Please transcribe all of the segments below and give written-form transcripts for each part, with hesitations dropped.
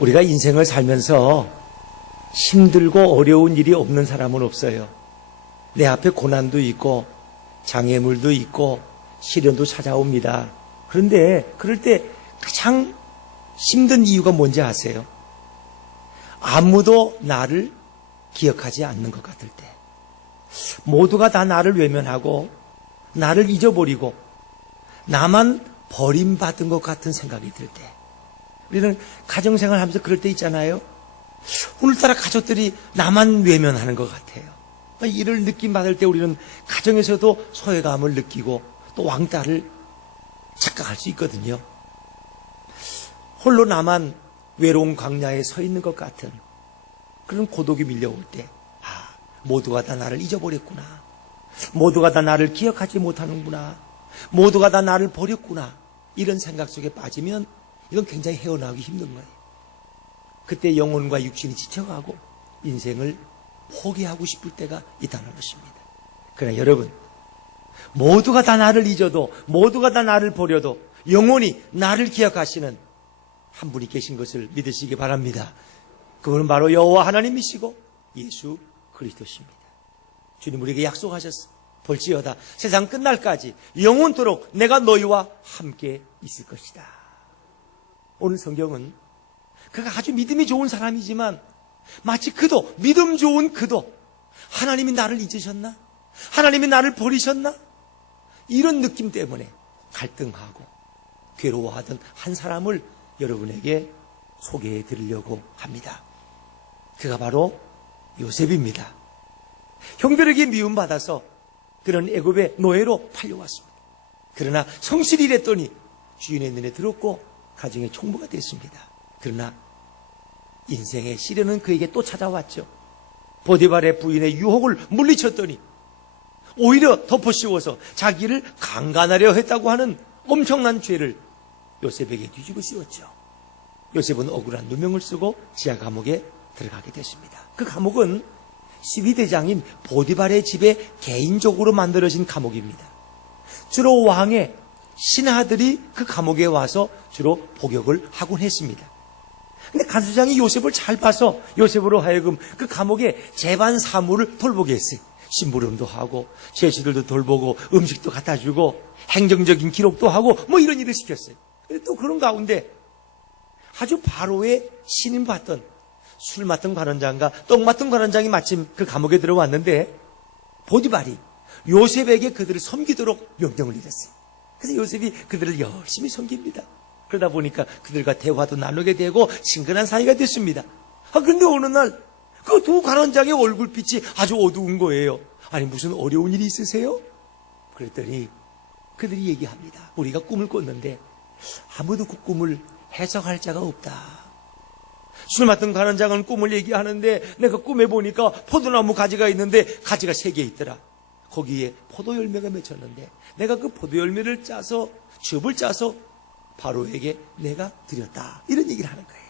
우리가 인생을 살면서 힘들고 어려운 일이 없는 사람은 없어요. 내 앞에 고난도 있고 장애물도 있고 시련도 찾아옵니다. 그런데 그럴 때 가장 힘든 이유가 뭔지 아세요? 아무도 나를 기억하지 않는 것 같을 때, 모두가 다 나를 외면하고 나를 잊어버리고 나만 버림받은 것 같은 생각이 들 때, 우리는 가정생활 하면서 그럴 때 있잖아요. 오늘따라 가족들이 나만 외면하는 것 같아요. 이를 느낌받을 때 우리는 가정에서도 소외감을 느끼고 또 왕따를 착각할 수 있거든요. 홀로 나만 외로운 광야에 서 있는 것 같은 그런 고독이 밀려올 때, 모두가 다 나를 잊어버렸구나, 모두가 다 나를 기억하지 못하는구나, 모두가 다 나를 버렸구나, 이런 생각 속에 빠지면 이건 굉장히 헤어나오기 힘든 거예요. 그때 영혼과 육신이 지쳐가고 인생을 포기하고 싶을 때가 있다는 것입니다. 그러나 여러분, 모두가 다 나를 잊어도, 모두가 다 나를 버려도 영원히 나를 기억하시는 한 분이 계신 것을 믿으시기 바랍니다. 그분은 바로 여호와 하나님이시고 예수 그리스도십니다. 주님 우리에게 약속하셨어. 볼지어다 세상 끝날까지 영원토록 내가 너희와 함께 있을 것이다. 오늘 성경은 그가 아주 믿음이 좋은 사람이지만 마치 그도, 믿음 좋은 그도 하나님이 나를 잊으셨나? 하나님이 나를 버리셨나? 이런 느낌 때문에 갈등하고 괴로워하던 한 사람을 여러분에게 소개해 드리려고 합니다. 그가 바로 요셉입니다. 형들에게 미움받아서 그런 애굽의 노예로 팔려왔습니다. 그러나 성실히 일했더니 주인의 눈에 들었고 가정의 총무가 됐습니다. 그러나 인생의 시련은 그에게 또 찾아왔죠. 보디발의 부인의 유혹을 물리쳤더니 오히려 덮어씌워서 자기를 강간하려 했다고 하는 엄청난 죄를 요셉에게 뒤집어 씌웠죠. 요셉은 억울한 누명을 쓰고 지하 감옥에 들어가게 됐습니다. 그 감옥은 12대장인 보디발의 집에 개인적으로 만들어진 감옥입니다. 주로 왕의 신하들이 그 감옥에 와서 주로 복역을 하곤 했습니다. 근데 간수장이 요셉을 잘 봐서 요셉으로 하여금 그 감옥의 재반 사무를 돌보게 했어요. 심부름도 하고 죄수들도 돌보고 음식도 갖다 주고 행정적인 기록도 하고 이런 일을 시켰어요. 또 그런 가운데 아주 바로의 신임받던 술 맡은 관원장과 떡 맡은 관원장이 마침 그 감옥에 들어왔는데 보디발이 요셉에게 그들을 섬기도록 명령을 내렸어요. 그래서 요셉이 그들을 열심히 섬깁니다. 그러다 보니까 그들과 대화도 나누게 되고 친근한 사이가 됐습니다. 그런데 어느 날 그 두 관원장의 얼굴빛이 아주 어두운 거예요. 아니 무슨 어려운 일이 있으세요? 그랬더니 그들이 얘기합니다. 우리가 꿈을 꿨는데 아무도 그 꿈을 해석할 자가 없다. 술 맡은 관원장은 꿈을 얘기하는데 내가 꿈에 보니까 포도나무 가지가 있는데 가지가 3개 있더라. 거기에 포도 열매가 맺혔는데 내가 그 포도 열매를 짜서 즙을 짜서 바로에게 내가 드렸다. 이런 얘기를 하는 거예요.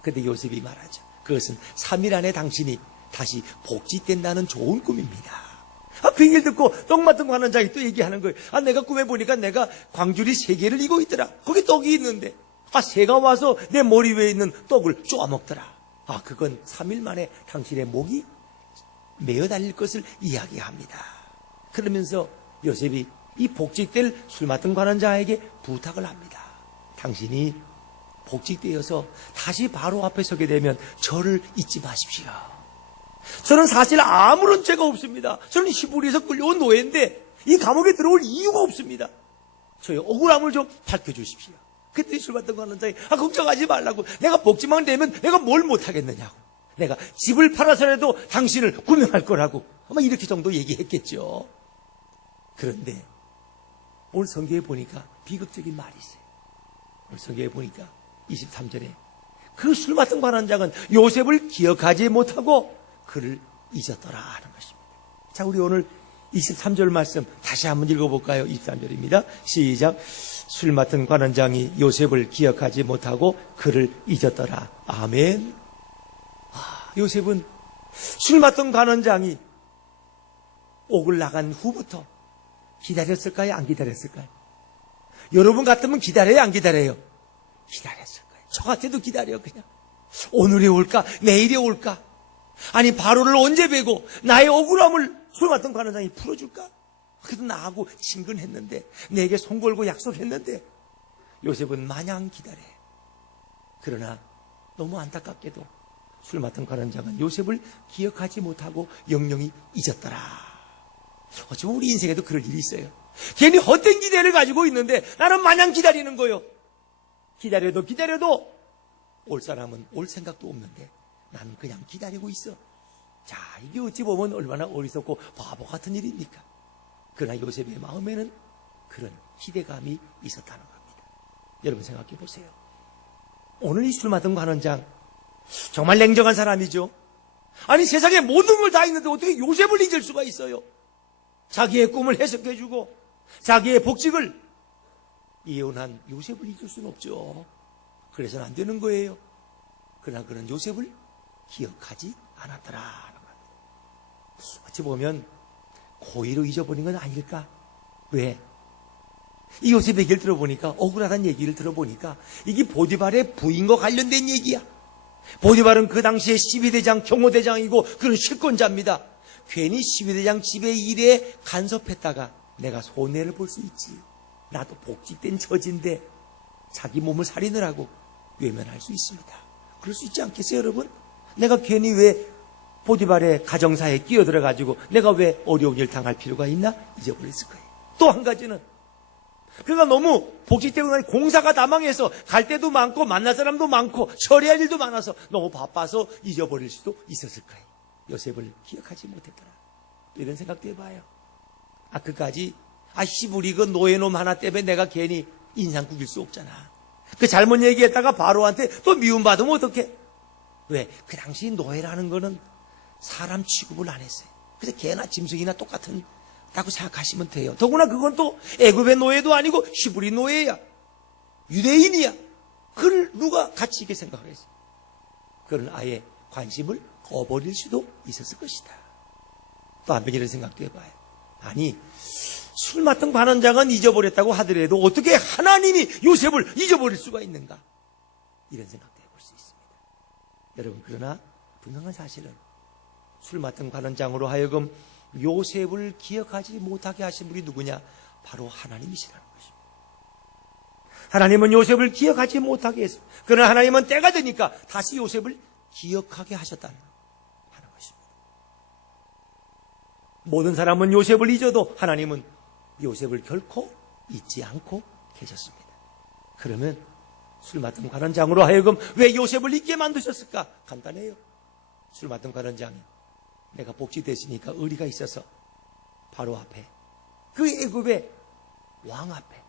그런데 요셉이 말하죠. 그것은 3일 안에 당신이 다시 복직된다는 좋은 꿈입니다. 그 얘기를 듣고 떡 맡은 관원장이 또 얘기하는 거예요. 내가 꿈에 보니까 내가 광주리 3개를 이고 있더라. 거기 떡이 있는데 새가 와서 내 머리 위에 있는 떡을 쪼아먹더라. 그건 3일 만에 당신의 목이 메어 달릴 것을 이야기합니다. 그러면서 요셉이 이 복직될 술 맡은 관원장에게 부탁을 합니다. 당신이 복직되어서 다시 바로 앞에 서게 되면 저를 잊지 마십시오. 저는 사실 아무런 죄가 없습니다. 저는 히브리에서 끌려온 노예인데 이 감옥에 들어올 이유가 없습니다. 저의 억울함을 좀 밝혀주십시오. 그때 술 맡은 관원장이 걱정하지 말라고, 내가 복직만 되면 내가 뭘 못하겠느냐고, 내가 집을 팔아서라도 당신을 구명할 거라고 아마 이렇게 정도 얘기했겠죠. 그런데 오늘 성경에 보니까 비극적인 말이 있어요. 오늘 성경에 보니까 23절에 그 술 맡은 관원장은 요셉을 기억하지 못하고 그를 잊었더라 하는 것입니다. 자, 우리 오늘 23절 말씀 다시 한번 읽어볼까요? 23절입니다. 시작. 술 맡은 관원장이 요셉을 기억하지 못하고 그를 잊었더라. 아멘. 요셉은 술 맡은 관원장이 옥을 나간 후부터 기다렸을까요? 안 기다렸을까요? 여러분 같으면 기다려요? 안 기다려요? 기다렸을 거예요. 저 같아도 기다려 그냥. 오늘이 올까? 내일이 올까? 아니 바로를 언제 뵈고 나의 억울함을 술 같은 관원장이 풀어줄까? 그래도 나하고 친근했는데 내게 손 걸고 약속했는데 요셉은 마냥 기다려. 그러나 너무 안타깝게도 술 맡은 관원장은 요셉을 기억하지 못하고 영영이 잊었더라. 어쩌면 우리 인생에도 그럴 일이 있어요. 괜히 헛된 기대를 가지고 있는데 나는 마냥 기다리는 거요. 기다려도 올 사람은 올 생각도 없는데 나는 그냥 기다리고 있어. 자, 이게 어찌 보면 얼마나 어리석고 바보 같은 일입니까? 그러나 요셉의 마음에는 그런 기대감이 있었다는 겁니다. 여러분 생각해 보세요. 오늘 이 술 맡은 관원장 정말 냉정한 사람이죠. 아니 세상에 모든 걸 다 있는데 어떻게 요셉을 잊을 수가 있어요? 자기의 꿈을 해석해주고 자기의 복직을 예언한 요셉을 잊을 수는 없죠. 그래서는 안 되는 거예요. 그러나 그는 요셉을 기억하지 않았더라. 어찌 보면 고의로 잊어버린 건 아닐까? 왜? 이 요셉 얘기를 들어보니까, 억울하다는 얘기를 들어보니까 이게 보디발의 부인과 관련된 얘기야. 보디발은 그 당시에 12대장 경호대장이고 그런 실권자입니다. 괜히 12대장 집의 일에 간섭했다가 내가 손해를 볼 수 있지. 나도 복직된 처지인데 자기 몸을 살리느라고 외면할 수 있습니다. 그럴 수 있지 않겠어요, 여러분? 내가 괜히 왜 보디발의 가정사에 끼어들어가지고 내가 왜 어려운 일 당할 필요가 있나? 잊어버렸을 거예요. 또 한 가지는 그가 너무 복직되고 공사가 다 망해서 갈 데도 많고 만날 사람도 많고 처리할 일도 많아서 너무 바빠서 잊어버릴 수도 있었을 거예요. 요셉을 기억하지 못했더라. 또 이런 생각도 해봐요. 그까지 히브리 그 노예놈 하나 때문에 내가 괜히 인상 구길 수 없잖아. 그 잘못 얘기했다가 바로한테 또 미움받으면 어떡해? 왜? 그 당시 노예라는 거는 사람 취급을 안 했어요. 그래서 개나 짐승이나 똑같다고 생각하시면 돼요. 더구나 그건 또 애굽의 노예도 아니고 히브리 노예야. 유대인이야. 그걸 누가 가치 있게 생각하겠어요? 그는 아예 관심을 꺼버릴 수도 있었을 것이다. 또 한번 이런 생각도 해봐요. 아니 술 맡은 관원장은 잊어버렸다고 하더라도 어떻게 하나님이 요셉을 잊어버릴 수가 있는가? 이런 생각도 해볼 수 있습니다. 여러분 그러나 분명한 사실은 술 맡은 관원장으로 하여금 요셉을 기억하지 못하게 하신 분이 누구냐? 바로 하나님이시라는 것입니다. 하나님은 요셉을 기억하지 못하게 했어요. 그러나 하나님은 때가 되니까 다시 요셉을 기억하게 하셨다는 것입니다. 모든 사람은 요셉을 잊어도 하나님은 요셉을 결코 잊지 않고 계셨습니다. 그러면 술 맡은 관원장으로 하여금 왜 요셉을 잊게 만드셨을까? 간단해요. 술 맡은 관원장이 내가 복직됐으니까 의리가 있어서 바로 앞에 그 애굽의 왕 앞에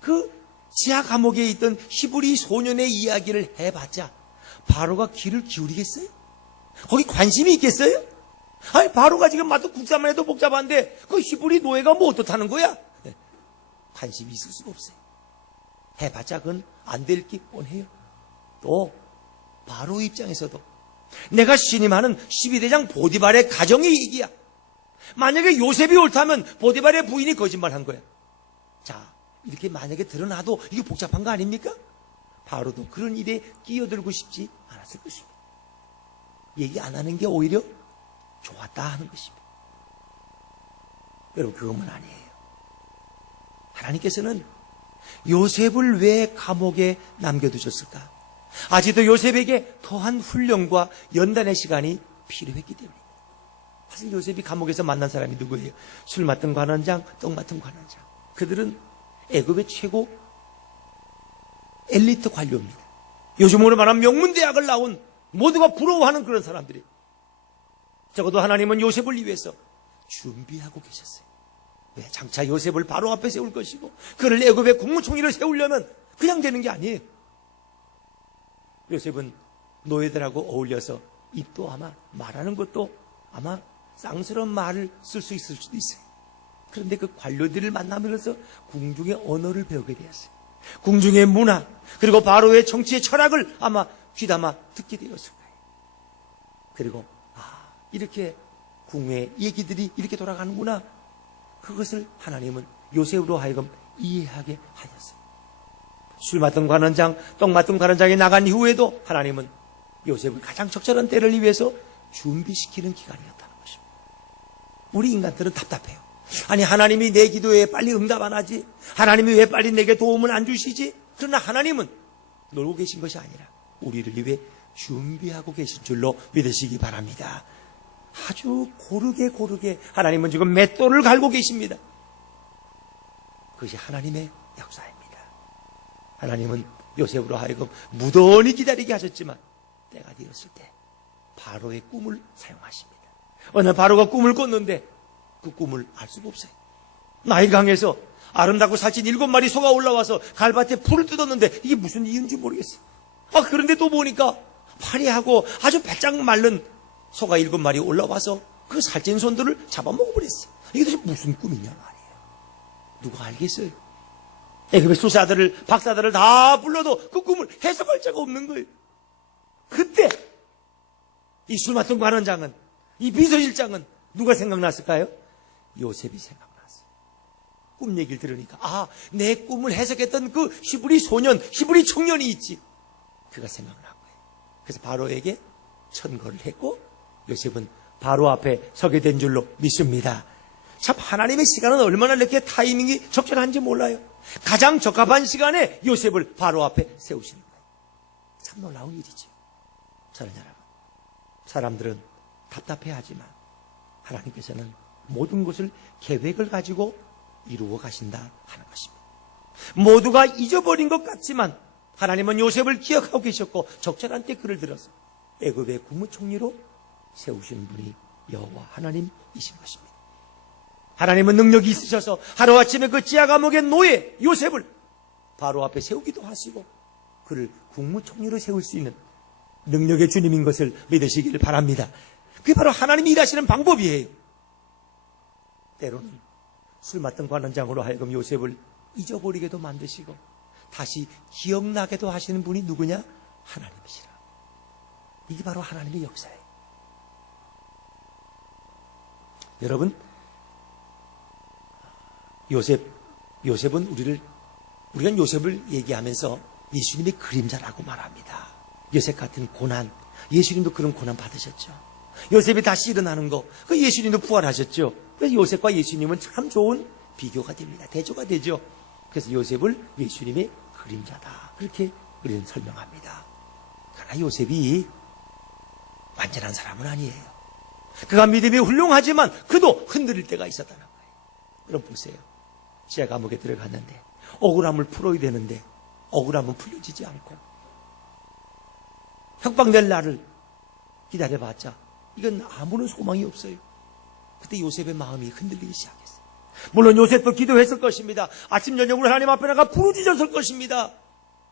그 지하 감옥에 있던 히브리 소년의 이야기를 해봤자 바로가 귀를 기울이겠어요? 거기 관심이 있겠어요? 아니 바로가 지금 마도 국사만 해도 복잡한데 그 히브리 노예가 뭐 어떻다는 거야? 관심이 있을 수가 없어요. 해봤자 그건 안 될 게 뻔해요. 또 바로 입장에서도 내가 신임하는 12대장 보디발의 가정의 얘기야. 만약에 요셉이 옳다면 보디발의 부인이 거짓말한 거야. 자, 이렇게 만약에 드러나도 이게 복잡한 거 아닙니까? 바로도 그런 일에 끼어들고 싶지 않았을 것입니다. 얘기 안 하는 게 오히려 좋았다 하는 것입니다. 여러분 그것만 아니에요. 하나님께서는 요셉을 왜 감옥에 남겨두셨을까? 아직도 요셉에게 더한 훈련과 연단의 시간이 필요했기 때문입니다. 사실 요셉이 감옥에서 만난 사람이 누구예요? 술 맡은 관원장, 떡 맡은 관원장. 그들은 애굽의 최고 엘리트 관료입니다. 요즘으로 말하면 명문대학을 나온 모두가 부러워하는 그런 사람들이. 적어도 하나님은 요셉을 위해서 준비하고 계셨어요. 왜? 장차 요셉을 바로 앞에 세울 것이고 그를 애굽의 국무총리를 세우려면 그냥 되는 게 아니에요. 요셉은 노예들하고 어울려서 입도 아마 말하는 것도 아마 쌍스러운 말을 쓸 수 있을 수도 있어요. 그런데 그 관료들을 만나면서 궁중의 언어를 배우게 되었어요. 궁중의 문화 그리고 바로의 정치의 철학을 아마 귀담아 듣게 되었을 거예요. 그리고 이렇게 궁의 얘기들이 이렇게 돌아가는구나. 그것을 하나님은 요셉으로 하여금 이해하게 하셨어요. 술 맡은 관원장, 떡 맡은 관원장이 나간 이후에도 하나님은 요셉을 가장 적절한 때를 위해서 준비시키는 기간이었다는 것입니다. 우리 인간들은 답답해요. 아니, 하나님이 내 기도에 빨리 응답 안 하지? 하나님이 왜 빨리 내게 도움을 안 주시지? 그러나 하나님은 놀고 계신 것이 아니라 우리를 위해 준비하고 계신 줄로 믿으시기 바랍니다. 아주 고르게 하나님은 지금 맷돌을 갈고 계십니다. 그것이 하나님의 역사입니다. 하나님은 요셉으로 하여금 무던히 기다리게 하셨지만 때가 되었을 때 바로의 꿈을 사용하십니다. 어느 날 바로가 꿈을 꿨는데 그 꿈을 알 수가 없어요. 나일강에서 아름답고 살찐 7마리 소가 올라와서 갈밭에 풀을 뜯었는데 이게 무슨 이유인지 모르겠어요. 그런데 또 보니까 파리하고 아주 바짝 마른 소가 7마리 올라와서 그 살찐 손들을 잡아먹어버렸어요. 이게 도대체 무슨 꿈이냐 말이에요. 누가 알겠어요? 애굽의 수사들을, 박사들을 다 불러도 그 꿈을 해석할 자가 없는 거예요. 그때 이 술 맡은 관원장은, 이 비서실장은 누가 생각났을까요? 요셉이 생각났어요. 꿈 얘기를 들으니까 내 꿈을 해석했던 그 히브리 소년, 히브리 청년이 있지. 그가 생각난 거예요. 그래서 바로에게 천거를 했고 요셉은 바로 앞에 서게 된 줄로 믿습니다. 참 하나님의 시간은 얼마나 이렇게 타이밍이 적절한지 몰라요. 가장 적합한 시간에 요셉을 바로 앞에 세우시는 거예요. 참 놀라운 일이죠. 저는 여러분, 사람들은 답답해하지만 하나님께서는 모든 것을 계획을 가지고 이루어 가신다 하는 것입니다. 모두가 잊어버린 것 같지만 하나님은 요셉을 기억하고 계셨고 적절한 때 그를 들어서 애굽의 국무총리로 세우신 분이 여호와 하나님이신 것입니다. 하나님은 능력이 있으셔서 하루아침에 그 지하 감옥의 노예 요셉을 바로 앞에 세우기도 하시고 그를 국무총리로 세울 수 있는 능력의 주님인 것을 믿으시길 바랍니다. 그게 바로 하나님이 일하시는 방법이에요. 때로는 술 맡은 관원장으로 하여금 요셉을 잊어버리게도 만드시고 다시 기억나게도 하시는 분이 누구냐? 하나님이시라. 이게 바로 하나님의 역사예요. 여러분, 요셉은 우리가 요셉을 얘기하면서 예수님의 그림자라고 말합니다. 요셉 같은 고난, 예수님도 그런 고난 받으셨죠. 요셉이 다시 일어나는 거, 그 예수님도 부활하셨죠. 그래서 요셉과 예수님은 참 좋은 비교가 됩니다. 대조가 되죠. 그래서 요셉을 예수님의 그림자다, 그렇게 우리는 설명합니다. 그러나 요셉이 완전한 사람은 아니에요. 그가 믿음이 훌륭하지만 그도 흔들릴 때가 있었다는 거예요. 그럼 보세요. 지하 감옥에 들어갔는데 억울함을 풀어야 되는데 억울함은 풀려지지 않고 협박될 날을 기다려봤자 이건 아무런 소망이 없어요. 그때 요셉의 마음이 흔들리기 시작했어요. 물론 요셉도 기도했을 것입니다. 아침 저녁으로 하나님 앞에 나가 부르짖었을 것입니다.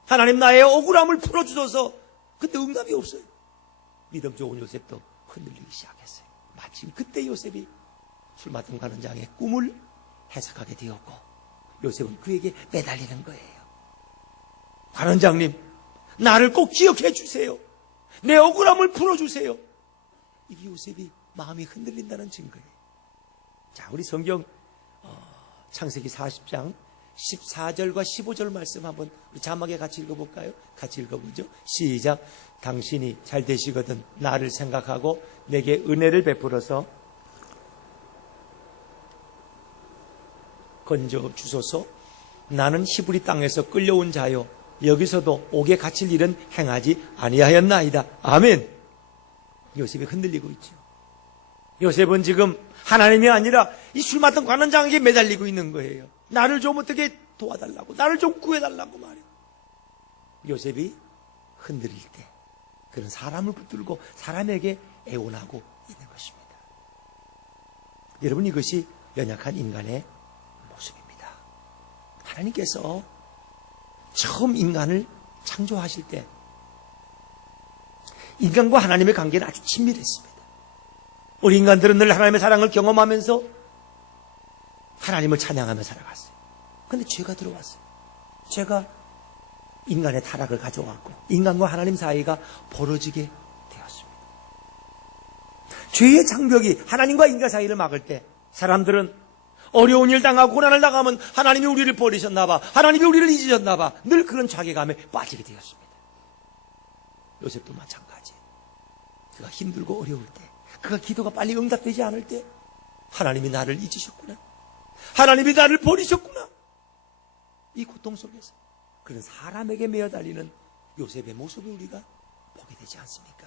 하나님, 나의 억울함을 풀어주셔서. 근데 응답이 없어요. 믿음 좋은 요셉도 흔들리기 시작했어요. 마침 그때 요셉이 술 맡은 관원장의 꿈을 해석하게 되었고 요셉은 그에게 매달리는 거예요. 관원장님, 나를 꼭 기억해 주세요. 내 억울함을 풀어주세요. 이게 요셉이 마음이 흔들린다는 증거예요. 자, 우리 성경 창세기 40장 14절과 15절 말씀 한번 우리 자막에 같이 읽어볼까요? 같이 읽어보죠. 시작. 당신이 잘 되시거든 나를 생각하고 내게 은혜를 베풀어서 건져 주소서. 나는 히브리 땅에서 끌려온 자요 여기서도 옥에 갇힐 일은 행하지 아니하였나이다. 아멘. 요셉이 흔들리고 있죠. 요셉은 지금 하나님이 아니라 이 술 맡은 관원장에게 매달리고 있는 거예요. 나를 좀 어떻게 도와달라고, 나를 좀 구해달라고 말이에요. 요셉이 흔들릴 때 그런 사람을 붙들고 사람에게 애원하고 있는 것입니다. 여러분, 이것이 연약한 인간의 모습입니다. 하나님께서 처음 인간을 창조하실 때 인간과 하나님의 관계는 아주 친밀했습니다. 우리 인간들은 늘 하나님의 사랑을 경험하면서 하나님을 찬양하며 살아갔어요. 그런데 죄가 들어왔어요. 죄가 인간의 타락을 가져왔고 인간과 하나님 사이가 벌어지게 되었습니다. 죄의 장벽이 하나님과 인간 사이를 막을 때 사람들은 어려운 일 당하고 고난을 당하면 하나님이 우리를 버리셨나 봐, 하나님이 우리를 잊으셨나 봐, 늘 그런 자괴감에 빠지게 되었습니다. 요셉도 마찬가지. 그가 힘들고 어려울 때, 그가 기도가 빨리 응답되지 않을 때 하나님이 나를 잊으셨구나, 하나님이 나를 버리셨구나, 이 고통 속에서 그런 사람에게 매어 달리는 요셉의 모습을 우리가 보게 되지 않습니까?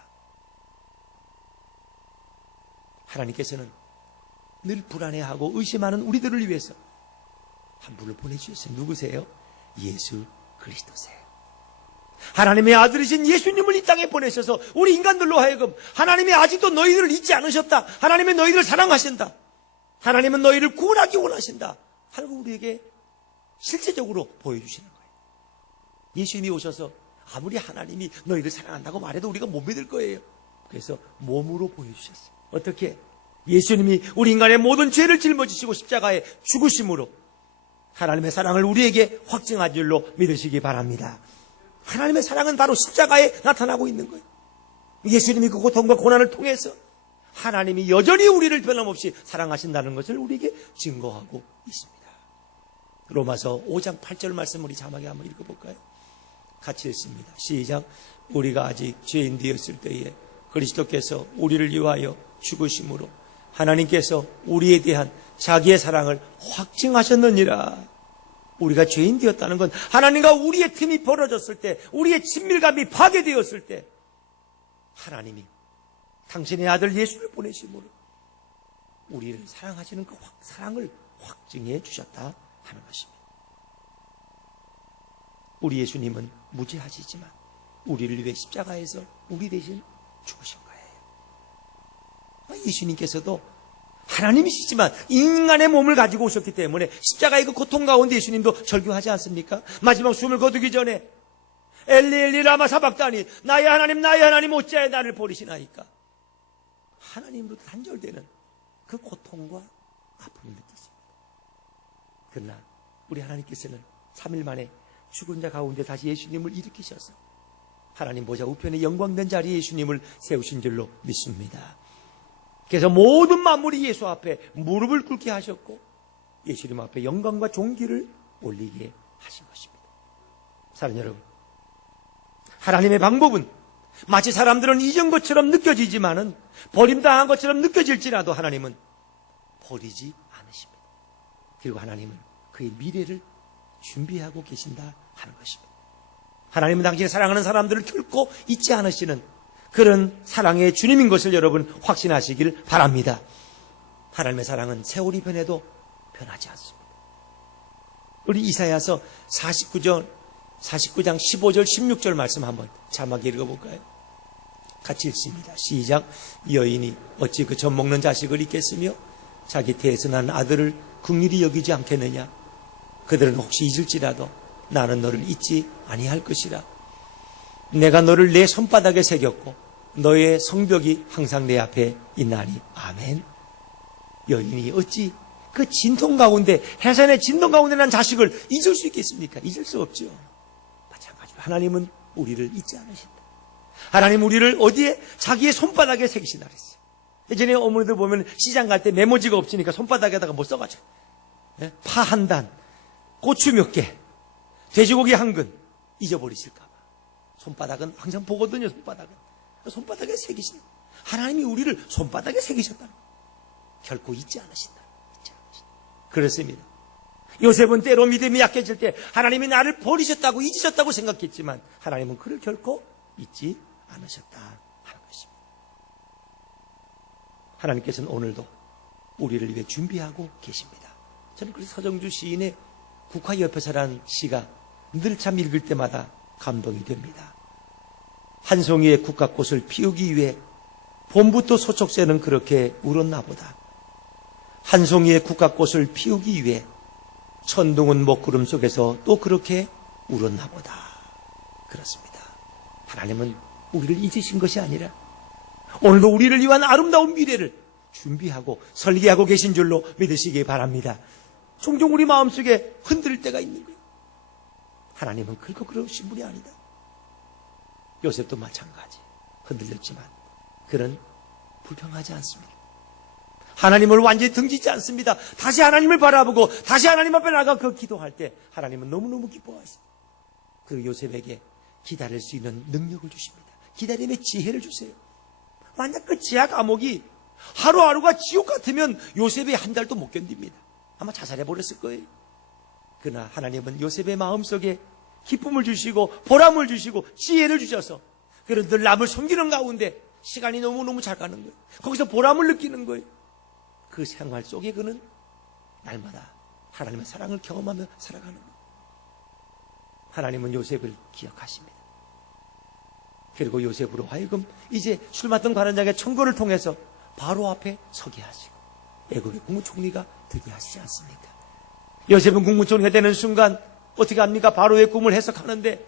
하나님께서는 늘 불안해하고 의심하는 우리들을 위해서 한 분을 보내주셨어요. 누구세요? 예수 그리스도세요. 하나님의 아들이신 예수님을 이 땅에 보내셔서 우리 인간들로 하여금 하나님이 아직도 너희들을 잊지 않으셨다, 하나님은 너희들을 사랑하신다, 하나님은 너희를 구원하기 원하신다 하고 우리에게 실제적으로 보여주시는 거예요. 예수님이 오셔서 아무리 하나님이 너희를 사랑한다고 말해도 우리가 못 믿을 거예요. 그래서 몸으로 보여주셨어요. 어떻게? 예수님이 우리 인간의 모든 죄를 짊어지시고 십자가에 죽으심으로 하나님의 사랑을 우리에게 확증한 줄로 믿으시기 바랍니다. 하나님의 사랑은 바로 십자가에 나타나고 있는 거예요. 예수님이 그 고통과 고난을 통해서 하나님이 여전히 우리를 변함없이 사랑하신다는 것을 우리에게 증거하고 있습니다. 로마서 5장 8절 말씀 우리 자막에 한번 읽어볼까요? 같이 읽습니다. 시작. 우리가 아직 죄인 되었을 때에 그리스도께서 우리를 위하여 죽으심으로 하나님께서 우리에 대한 자기의 사랑을 확증하셨느니라. 우리가 죄인 되었다는 건 하나님과 우리의 틈이 벌어졌을 때, 우리의 친밀감이 파괴되었을 때 하나님이 당신의 아들 예수를 보내심으로 우리를 사랑하시는 그 사랑을 확증해 주셨다 하는 것입니다. 우리 예수님은 무죄하시지만 우리를 위해 십자가에서 우리 대신 죽으신 거예요. 예수님께서도 하나님이시지만 인간의 몸을 가지고 오셨기 때문에 십자가의 그 고통 가운데 예수님도 절규하지 않습니까? 마지막 숨을 거두기 전에 엘리 엘리 라마 사박다니, 나의 하나님 어찌하여 나를 버리시나이까. 하나님으로 단절되는 그 고통과 아픔을 느끼십니다. 그러나 우리 하나님께서는 3일 만에 죽은 자 가운데 다시 예수님을 일으키셔서 하나님 보좌 우편에 영광된 자리에 예수님을 세우신 줄로 믿습니다. 그래서 모든 만물이 예수 앞에 무릎을 꿇게 하셨고 예수님 앞에 영광과 존귀를 올리게 하신 것입니다. 사랑하는 여러분, 하나님의 방법은 마치 사람들은 잊은 것처럼 느껴지지만은 버림당한 것처럼 느껴질지라도 하나님은 버리지 않으십니다. 그리고 하나님은 그의 미래를 준비하고 계신다 하는 것입니다. 하나님은 당신의 사랑하는 사람들을 결코 잊지 않으시는 그런 사랑의 주님인 것을 여러분 확신하시길 바랍니다. 하나님의 사랑은 세월이 변해도 변하지 않습니다. 우리 이사야서 49장 15절 16절 말씀 한번 자막에 읽어볼까요? 같이 읽습니다. 시작. 여인이 어찌 그 젖 먹는 자식을 잊겠으며 자기 태에서 난 아들을 긍휼히 여기지 않겠느냐. 그들은 혹시 잊을지라도 나는 너를 잊지 아니할 것이라. 내가 너를 내 손바닥에 새겼고 너의 성벽이 항상 내 앞에 있나니. 아멘. 여인이 어찌 그 진통 가운데, 해산의 진통 가운데 난 자식을 잊을 수 있겠습니까? 잊을 수 없죠. 마찬가지로 하나님은 우리를 잊지 않으신다. 하나님 우리를 어디에? 자기의 손바닥에 새기신다 그랬어요. 예전에 어머니들 보면 시장 갈 때 메모지가 없으니까 손바닥에다가 뭐 써가지고 파 한 단, 고추 몇 개, 돼지고기 한 근 잊어버리실까 봐. 손바닥은 항상 보거든요. 손바닥에 새기신다. 하나님이 우리를 손바닥에 새기셨다는 거예요. 결코 잊지 않으신다. 그렇습니다. 요셉은 때로 믿음이 약해질 때 하나님이 나를 버리셨다고 잊으셨다고 생각했지만 하나님은 그를 결코 잊지 않으셨다 하는 것입니다. 하나님께서는 오늘도 우리를 위해 준비하고 계십니다. 저는 그래서 서정주 시인의 국화옆에서라는 시가 늘 참 읽을 때마다 감동이 됩니다. 한 송이의 국화꽃을 피우기 위해 봄부터 소촉새는 그렇게 울었나 보다. 한 송이의 국화꽃을 피우기 위해 천둥은 먹구름 속에서 또 그렇게 울었나 보다. 그렇습니다. 하나님은 우리를 잊으신 것이 아니라 오늘도 우리를 위한 아름다운 미래를 준비하고 설계하고 계신 줄로 믿으시기 바랍니다. 종종 우리 마음속에 흔들 때가 있는 거예요. 하나님은 그렇고 그러신 분이 아니다. 요셉도 마찬가지. 흔들렸지만 그는 불평하지 않습니다. 하나님을 완전히 등지지 않습니다. 다시 하나님을 바라보고 다시 하나님 앞에 나가 그 기도할 때 하나님은 너무너무 기뻐하십니다. 그리고 요셉에게 기다릴 수 있는 능력을 주십니다. 기다림의 지혜를 주세요. 만약 그 지하 감옥이 하루하루가 지옥 같으면 요셉이 한 달도 못 견딥니다. 아마 자살해버렸을 거예요. 그러나 하나님은 요셉의 마음속에 기쁨을 주시고 보람을 주시고 지혜를 주셔서 그런 늘 남을 섬기는 가운데 시간이 너무너무 잘 가는 거예요. 거기서 보람을 느끼는 거예요. 그 생활 속에 그는 날마다 하나님의 사랑을 경험하며 살아가는 거예요. 하나님은 요셉을 기억하십니다. 그리고 요셉으로 하여금 이제 술 맡던 관원장의 청구를 통해서 바로 앞에 서게 하시고 애굽의 국무총리가 되게 하시지 않습니까? 요셉은 국무총리가 되는 순간 어떻게 합니까? 바로의 꿈을 해석하는데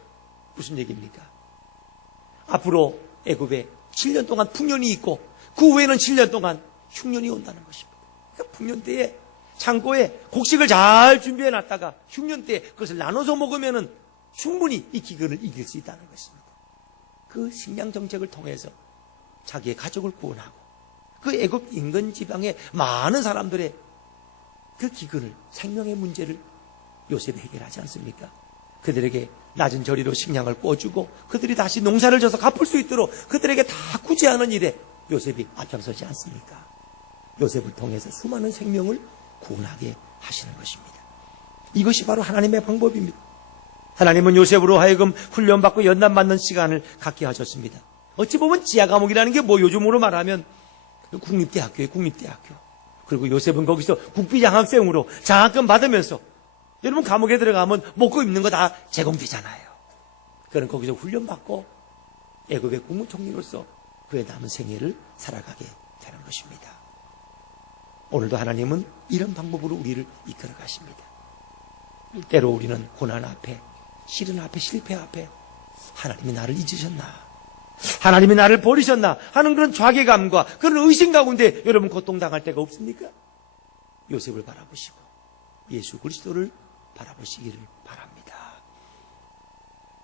무슨 얘기입니까? 앞으로 애굽에 7년 동안 풍년이 있고 그 후에는 7년 동안 흉년이 온다는 것입니다. 그러니까 풍년 때에 창고에 곡식을 잘 준비해 놨다가 흉년 때 그것을 나눠서 먹으면은 충분히 이 기근을 이길 수 있다는 것입니다. 그 식량 정책을 통해서 자기의 가족을 구원하고 그 애굽 인근 지방의 많은 사람들의 그 기근을, 생명의 문제를 요셉이 해결하지 않습니까? 그들에게 낮은 저리로 식량을 꿔주고 그들이 다시 농사를 져서 갚을 수 있도록 그들에게 다 구제하는 일에 요셉이 앞장서지 않습니까? 요셉을 통해서 수많은 생명을 구원하게 하시는 것입니다. 이것이 바로 하나님의 방법입니다. 하나님은 요셉으로 하여금 훈련받고 연단받는 시간을 갖게 하셨습니다. 어찌 보면 지하 감옥이라는 게 뭐 요즘으로 말하면 국립대학교에 국립대학교. 그리고 요셉은 거기서 국비장학생으로 장학금 받으면서 여러분 감옥에 들어가면 먹고 입는 거 다 제공되잖아요. 그는 거기서 훈련받고 애굽의 국무총리로서 그의 남은 생애를 살아가게 되는 것입니다. 오늘도 하나님은 이런 방법으로 우리를 이끌어 가십니다. 때로 우리는 고난 앞에, 시련 앞에, 실패 앞에 하나님이 나를 잊으셨나? 하나님이 나를 버리셨나? 하는 그런 좌괴감과 그런 의심 가운데 여러분 고통당할 때가 없습니까? 요셉을 바라보시고 예수 그리스도를 바라보시기를 바랍니다.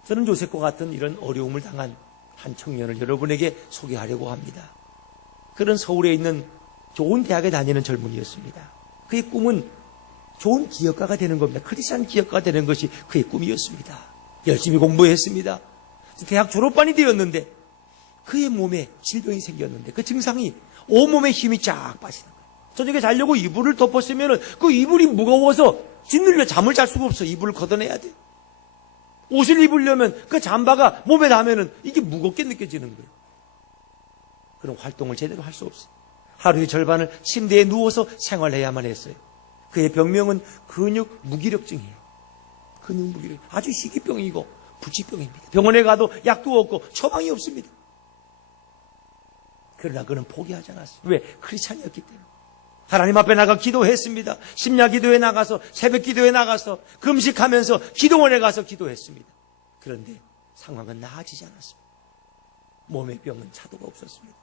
저는 요셉과 같은 이런 어려움을 당한 한 청년을 여러분에게 소개하려고 합니다. 그런 서울에 있는 좋은 대학에 다니는 젊은이였습니다. 그의 꿈은 좋은 기업가가 되는 겁니다. 크리스찬 기업가가 되는 것이 그의 꿈이었습니다. 열심히 공부했습니다. 대학 졸업반이 되었는데 그의 몸에 질병이 생겼는데 그 증상이 온몸에 힘이 쫙 빠지는 거예요. 저녁에 자려고 이불을 덮었으면 그 이불이 무거워서 짓눌려 잠을 잘 수가 없어. 이불을 걷어내야 돼. 옷을 입으려면 그 잠바가 몸에 닿으면 이게 무겁게 느껴지는 거예요. 그런 활동을 제대로 할 수 없어요. 하루의 절반을 침대에 누워서 생활해야만 했어요. 그의 병명은 근육 무기력증이에요. 근육 무기력, 아주 희귀병이고 불치병입니다. 병원에 가도 약도 없고 처방이 없습니다. 그러나 그는 포기하지 않았어요. 왜? 크리스찬이었기 때문에. 하나님 앞에 나가 기도했습니다. 심야 기도에 나가서 새벽 기도에 나가서 금식하면서 기도원에 가서 기도했습니다. 그런데 상황은 나아지지 않았습니다. 몸의 병은 차도가 없었습니다.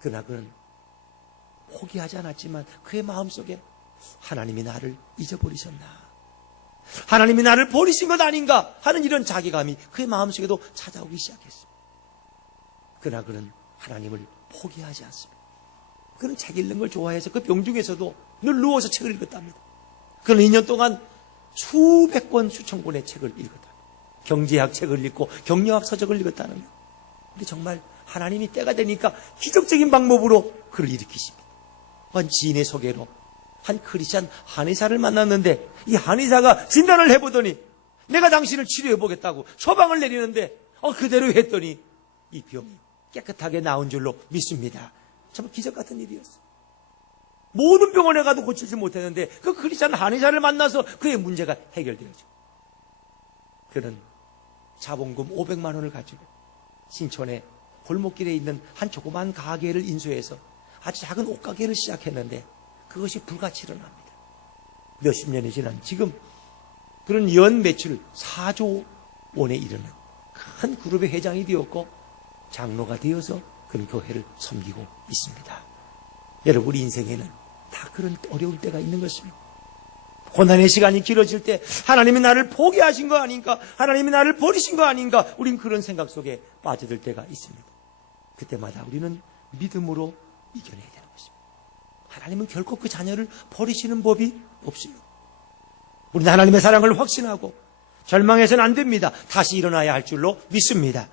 그러나 그는 포기하지 않았지만 그의 마음속에 하나님이 나를 잊어버리셨나? 하나님이 나를 버리신 것 아닌가? 하는 이런 자괴감이 그의 마음속에도 찾아오기 시작했습니다. 그러나 그는 하나님을 포기하지 않습니다. 그는 책 읽는 걸 좋아해서 그 병 중에서도 늘 누워서 책을 읽었답니다. 그는 2년 동안 수백 권, 수천 권의 책을 읽었다. 경제학 책을 읽고 경영학 서적을 읽었다는 거예요. 근데 정말 하나님이 때가 되니까 기적적인 방법으로 그를 일으키십니다. 한 지인의 소개로 한 크리스찬 한의사를 만났는데 이 한의사가 진단을 해보더니 내가 당신을 치료해보겠다고 처방을 내리는데 그대로 했더니 이 병이 깨끗하게 나은 줄로 믿습니다. 정말 기적 같은 일이었어요. 모든 병원에 가도 고치지 못했는데 그 크리스찬 한의사를 만나서 그의 문제가 해결되었죠. 그는 자본금 500만 원을 가지고 신촌의 골목길에 있는 한 조그만 가게를 인수해서 아주 작은 옷가게를 시작했는데 그것이 불같이 일어납니다. 몇십 년이 지난 지금 그런 연 매출 4조 원에 이르는 큰 그룹의 회장이 되었고 장로가 되어서 그런 교회를 섬기고 있습니다. 여러분 우리 인생에는 다 그런 어려울 때가 있는 것입니다. 고난의 시간이 길어질 때 하나님이 나를 포기하신 거 아닌가? 하나님이 나를 버리신 거 아닌가? 우린 그런 생각 속에 빠져들 때가 있습니다. 그때마다 우리는 믿음으로 이겨내야 되는 것입니다. 하나님은 결코 그 자녀를 버리시는 법이 없습니다. 우리는 하나님의 사랑을 확신하고 절망해서는 안 됩니다. 다시 일어나야 할 줄로 믿습니다.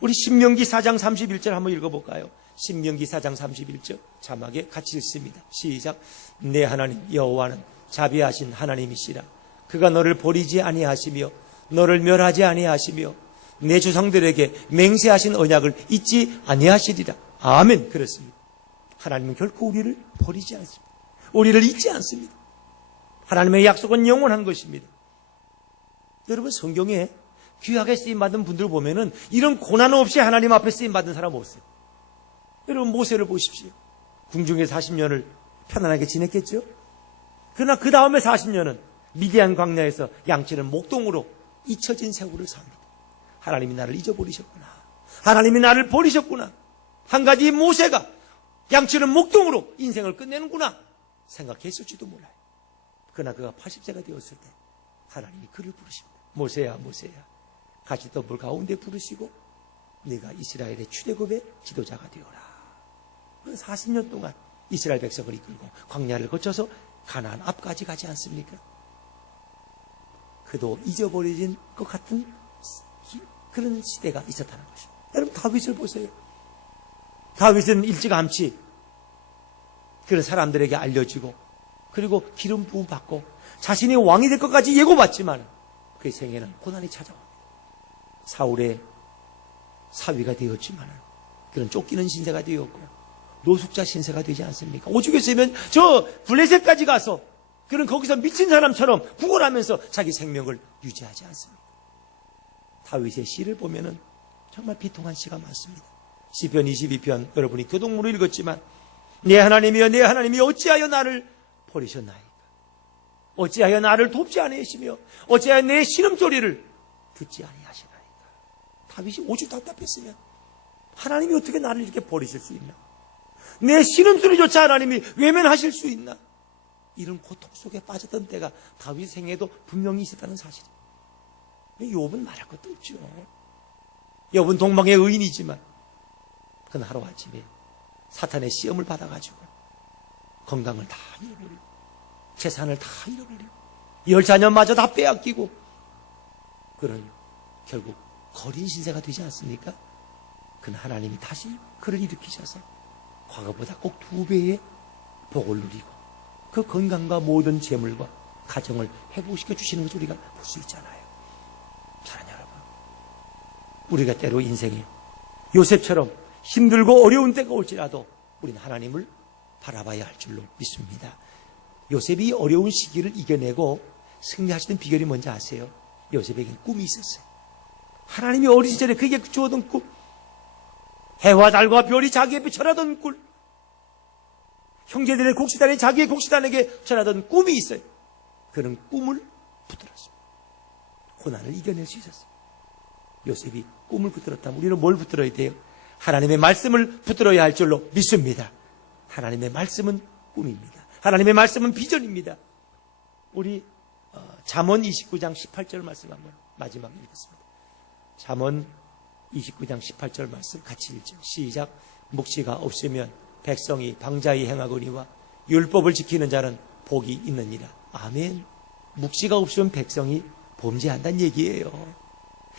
우리 신명기 4장 31절 한번 읽어볼까요? 신명기 4장 31절 자막에 같이 읽습니다. 시작. 내 하나님 여호와는 자비하신 하나님이시라. 그가 너를 버리지 아니하시며 너를 멸하지 아니하시며 내 조상들에게 맹세하신 언약을 잊지 아니하시리라. 아멘. 그렇습니다. 하나님은 결코 우리를 버리지 않습니다. 우리를 잊지 않습니다. 하나님의 약속은 영원한 것입니다. 여러분 성경에 귀하게 쓰임받은 분들 보면은 이런 고난 없이 하나님 앞에 쓰임받은 사람 없어요. 여러분 모세를 보십시오. 궁중에 40년을 편안하게 지냈겠죠? 그러나 그 다음에 40년은 미디안 광야에서 양치는 목동으로 잊혀진 세월을 삽니다. 하나님이 나를 잊어버리셨구나. 하나님이 나를 버리셨구나. 한 가지 모세가 양치는 목동으로 인생을 끝내는구나 생각했을지도 몰라요. 그러나 그가 80세가 되었을 때 하나님이 그를 부르십니다. 모세야 모세야 가시덤불 가운데 부르시고 네가 이스라엘의 출애굽의 지도자가 되어라. 40년 동안 이스라엘 백성을 이끌고 광야를 거쳐서 가나안 앞까지 가지 않습니까? 그도 잊어버려진 것 같은 그런 시대가 있었다는 것입니다. 여러분 다윗을 보세요. 다윗은 일찌감치 그런 사람들에게 알려지고 그리고 기름 부음 받고 자신이 왕이 될 것까지 예고받지만 그의 생애는 고난이 찾아옵니다. 사울의 사위가 되었지만 그런 쫓기는 신세가 되었고 노숙자 신세가 되지 않습니까? 오죽에 쓰면 저 블레셋까지 가서 그런 거기서 미친 사람처럼 구걸하면서 자기 생명을 유지하지 않습니다. 다윗의 시를 보면은 정말 비통한 시가 많습니다. 시편 22편 여러분이 교동문을 읽었지만 내 하나님이여 내 하나님이 어찌하여 나를 버리셨나이까? 어찌하여 나를 돕지 아니하시며 어찌하여 내 신음소리를 듣지 아니하시나이까? 다윗이 오죽 답답했으면 하나님이 어떻게 나를 이렇게 버리실 수 있나? 내 신음소리조차 하나님이 외면하실 수 있나? 이런 고통 속에 빠졌던 때가 다윗 생애도 분명히 있었다는 사실입니다. 욥은 말할 것도 없죠. 욥은 동방의 의인이지만 그는 하루아침에 사탄의 시험을 받아가지고 건강을 다 잃어버리고 재산을 다 잃어버리고 10자녀마저 다 빼앗기고 그는 결국 거린 신세가 되지 않습니까? 그는 하나님이 다시 그를 일으키셔서 과거보다 꼭 2배의 복을 누리고 그 건강과 모든 재물과 가정을 회복시켜 주시는 것을 우리가 볼 수 있잖아요. 사랑하는 여러분, 우리가 때로 인생에 요셉처럼 힘들고 어려운 때가 올지라도 우리는 하나님을 바라봐야 할 줄로 믿습니다. 요셉이 어려운 시기를 이겨내고 승리하시는 비결이 뭔지 아세요? 요셉에겐 꿈이 있었어요. 하나님이 어린 시절에 그에게 주었던 꿈, 해와 달과 별이 자기에게 절하던 꿈, 형제들의 곡식단이 자기의 곡식단에게 전하던 꿈이 있어요. 그는 꿈을 붙들었습니다. 고난을 이겨낼 수 있었어요. 요셉이 꿈을 붙들었다면 우리는 뭘 붙들어야 돼요? 하나님의 말씀을 붙들어야 할 줄로 믿습니다. 하나님의 말씀은 꿈입니다. 하나님의 말씀은 비전입니다. 우리 잠언 29장 18절 말씀 한번 마지막에 읽겠습니다. 잠언 29장 18절 말씀 같이 읽죠. 시작. 묵시가 없으면 백성이 방자히 행하거니와 율법을 지키는 자는 복이 있느니라. 아멘. 묵시가 없으면 백성이 범죄한다는 얘기예요.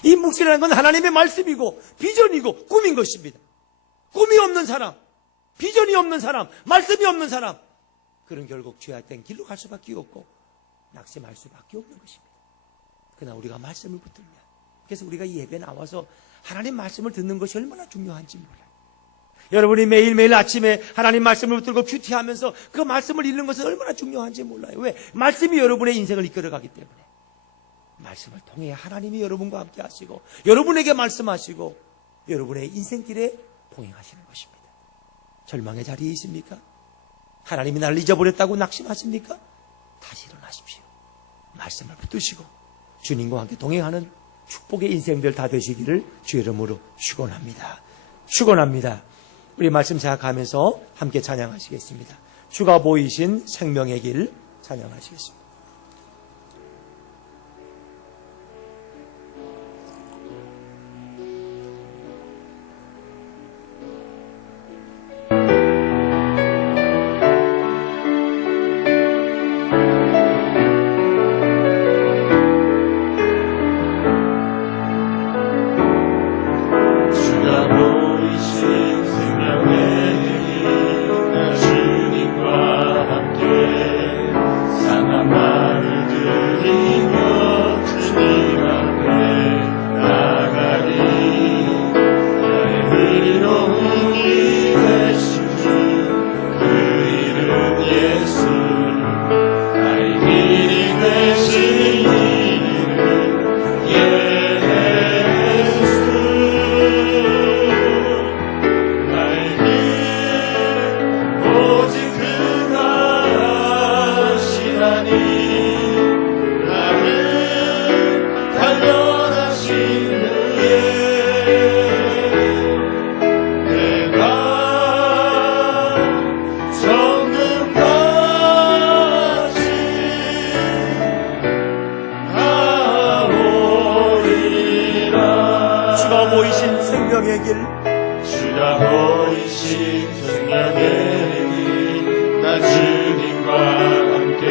이 묵시라는 건 하나님의 말씀이고 비전이고 꿈인 것입니다. 꿈이 없는 사람, 비전이 없는 사람, 말씀이 없는 사람, 그런 결국 죄악된 길로 갈 수밖에 없고 낙심할 수밖에 없는 것입니다. 그러나 우리가 말씀을 붙들면, 그래서 우리가 이 예배에 나와서 하나님 말씀을 듣는 것이 얼마나 중요한지 몰라요. 여러분이 매일매일 아침에 하나님 말씀을 붙들고 큐티하면서 그 말씀을 읽는 것은 얼마나 중요한지 몰라요. 왜? 말씀이 여러분의 인생을 이끌어가기 때문에. 말씀을 통해 하나님이 여러분과 함께 하시고 여러분에게 말씀하시고 여러분의 인생길에 동행하시는 것입니다. 절망의 자리에 있습니까? 하나님이 나를 잊어버렸다고 낙심하십니까? 다시 일어나십시오. 말씀을 붙드시고 주님과 함께 동행하는 축복의 인생들 다 되시기를 주의 이름으로 축원합니다. 축원합니다. 우리 말씀 생각하면서 함께 찬양하시겠습니다. 주가 보이신 생명의 길 찬양하시겠습니다. 주가 보이신 생명의 길, 주가 보이신 생명의 길, 나 주님과 함께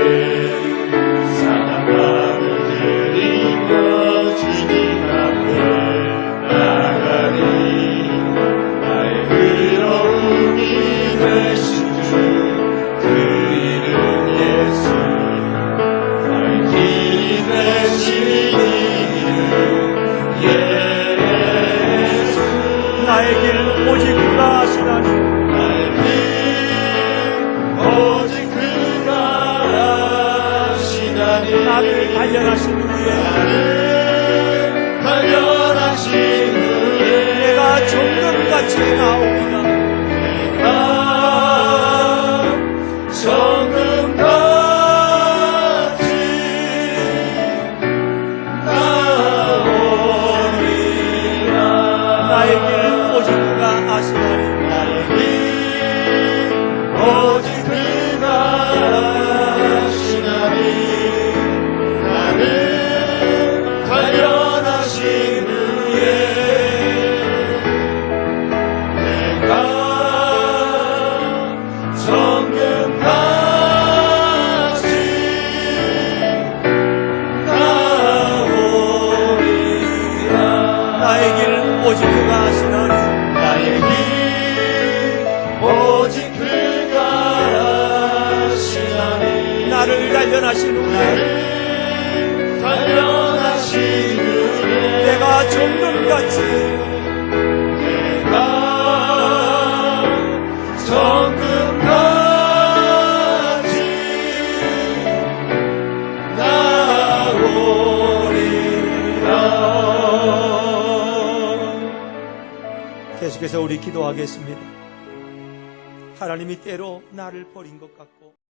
사랑함을 드리며 주님 앞에 나가리. 나의 의로움이 되신 주 그 이름 예수, 나의 길이 되신 이름 예수. 나의 길 오직 그가 아시나니 나의 길 오직 그가 아시나니. 나를 단련하신 후에 나를 단련하신 후에 내가 정금같이 나오리라. 내가 정금같이 나오리라. 나의 길 오직 그가 아시나니 나의 길 오직 그가 아시나니. 나를 단련하신 후에 내가 정금같이 나오리라. 나의 길 오직 그가 아시나니 나의 길 오직 그가 아시나니. 나를 단련하신 후에 나를 단련하신 후에 내가 정금같이 내가 정금같이 나오리라. 계속해서 우리 기도하겠습니다. 하나님이 때로 나를 버린 것 같고